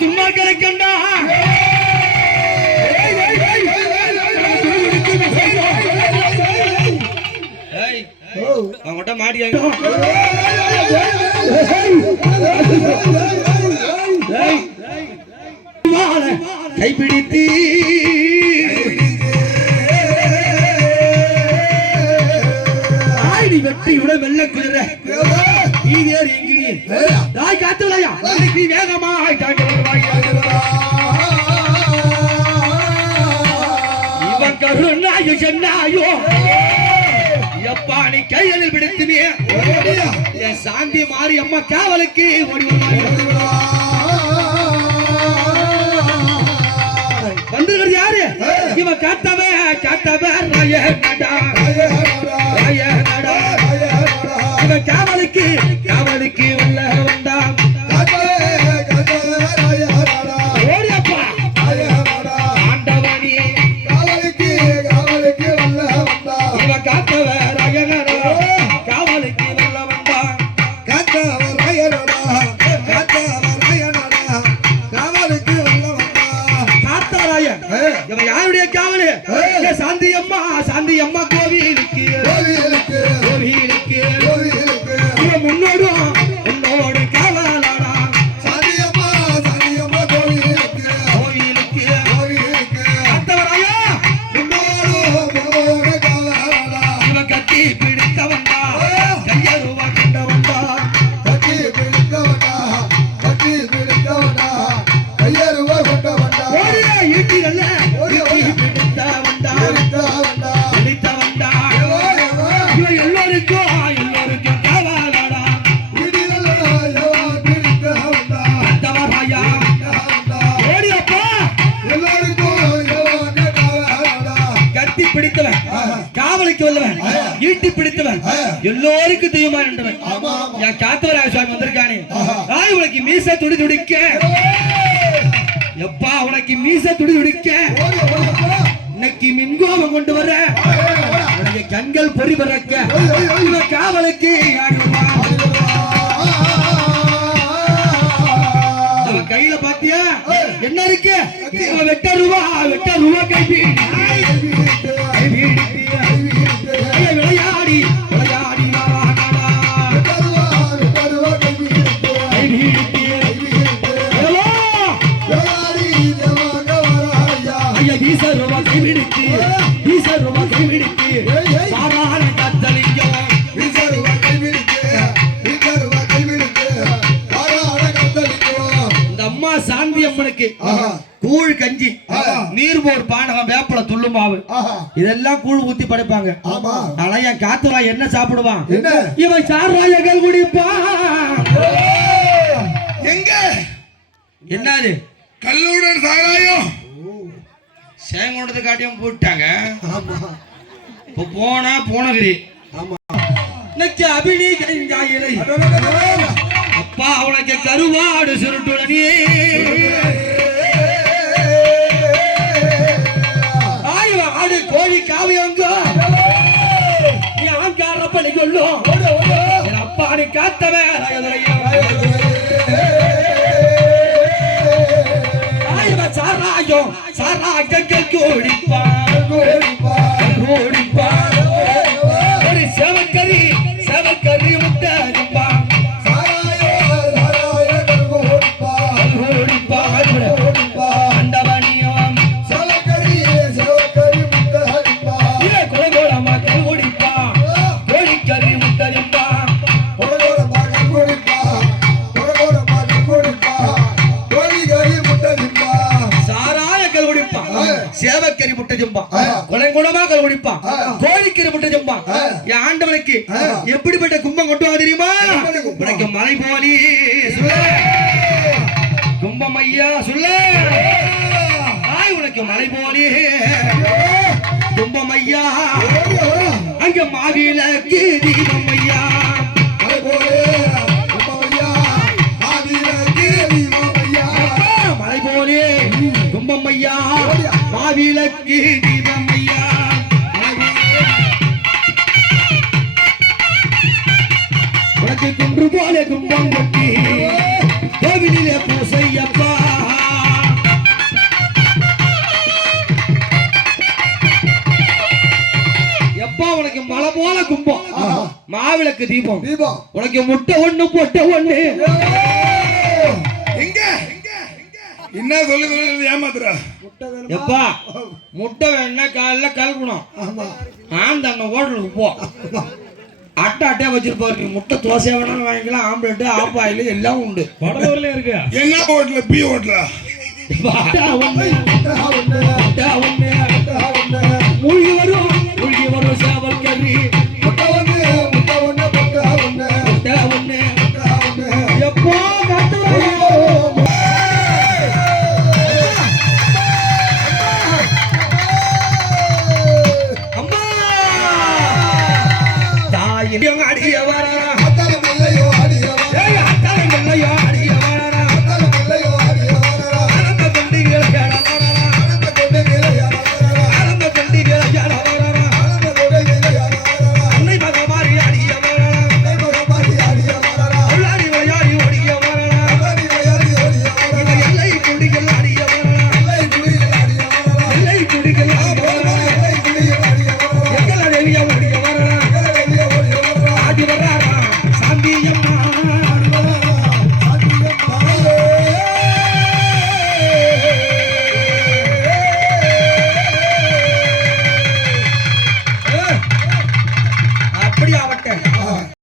துன்மார்களை கண்டா அவங்ககிட்ட மாட்டியா கைப்பிடித்து வெட்டி விட வெள்ள குதிர காத்துலையா நீ வேகமா இவன் கருணாயோ சென்னாயோ எப்பா நீ கைகளில் பிடித்துமே என் சாந்தி மாறி அம்மா காவலுக்கு வந்துகிறது யாரு இவன் காத்தவ இவன் காவலுக்கு உள்ள வந்தான் ஓடியப்பா ஆண்டவனி இவன் காத்தவ காவலுக்கு உள்ள வந்தான் இவன் யாருடைய காவலு சாந்தி அம்மா கோவிலுக்கு இவன் முன்னோடும் உன்னோடு காவலாடா சாந்தி அம்மா கோவிலுக்கு அத்தவராயா இவன் கட்டி பிடித்தவன்டா கையருவா கொண்டவன்டா ஈட்டிகள்ல காவலுக்கு வல்லவன் ஈட்டி பிடித்தவன் எல்லோருக்கும் தெய்வமா நின்றவன் என் காத்தவராய சுவாமி வந்திருக்கானே உனக்கு மீச துடி துடிக்க எப்பா உனக்கு மீச துடி துடிக்க இன்னைக்கு மின்கோபம் கொண்டு வர உனக்கு கண்கள் பொறி பறக்க காவலுக்கு கையில பாத்தியா என்ன இருக்கு வெட்ட ரூபா கைப்பி விளையாடி கைவிடுத்து சாதாரண கத்தலிங்கம் இந்த அம்மா சாந்தி அம்மனுக்கு கூழ் கஞ்சி நீர்மோர் பானகம் வேப்பல துள்ளு மாவு இதெல்லாம் கூழ் ஊத்தி படைப்பாங்க ஆனா என் காத்துவாய் என்ன சாப்பிடுவான் இவன் சாராயங்கள் குடிப்பான் எங்க என்னது கல்லூடன் சாராயம் சேங்கொண்டது காட்டியும் போட்டாங்க இப்ப போனா போனகிரி அபினி கஞ்சாயிலை அப்பா அவனுக்கு கருவாடு சுருட்டுடனே ஆடு கோழி காவியங்க நீ ஆங்காரப்ப நீ கொள்ளும் அப்பா நீ காத்தவே சாராயங்கள் கோடிப்பான் ஒரு செவக்கறி முட்டை சேவக்கறி முட்டை ஜம்பா குணங்குணமா கல் குடிப்பான் கோழிக்கறி முட்டை ஜம்பா என் ஆண்டவனுக்கு எப்படிப்பட்ட கும்பம் கொண்டு வா தெரியுமா உனக்கு மலை போலி கும்பம் ஐயா சொல்ல உனக்கு மலை போலி கும்பம் ஐயா அங்க மாவிளக்கு தீபம் ஐயா மலை போலே கும்பம் ஐயா மாவிளக்கு தீபம் ஐயா எனக்கு குன்று போல கும்பம் கட்டி கோவிலிலே பூசையப்பா எப்பா உனக்கு மலை போல கும்பம் மாவிளக்கு தீபம் உனக்கு முட்டை ஒண்ணு பொட்டை ஒண்ணு எங்க என்ன சொல்லி ஏமாத்துற எப்பா முட்டை வேணா காலைல கலக்கணும் ஆந்தண்ண ஹோட்டலுக்கு போ அட்டை வச்சிருப்பாரு நீ முட்டை தோசை வேணாலும் வாங்கிக்கலாம் ஆம்லெட் ஆஃப் ஆயில் எல்லாம் உண்டு வடலூர்ல இருக்கு என்ன ஹோட்டல பி ஹோட்டல மூழ்கி வரும் சேவல் கறி முட்டை ஒண்ணு எப்போ அம்மா தாயின் அடிய வர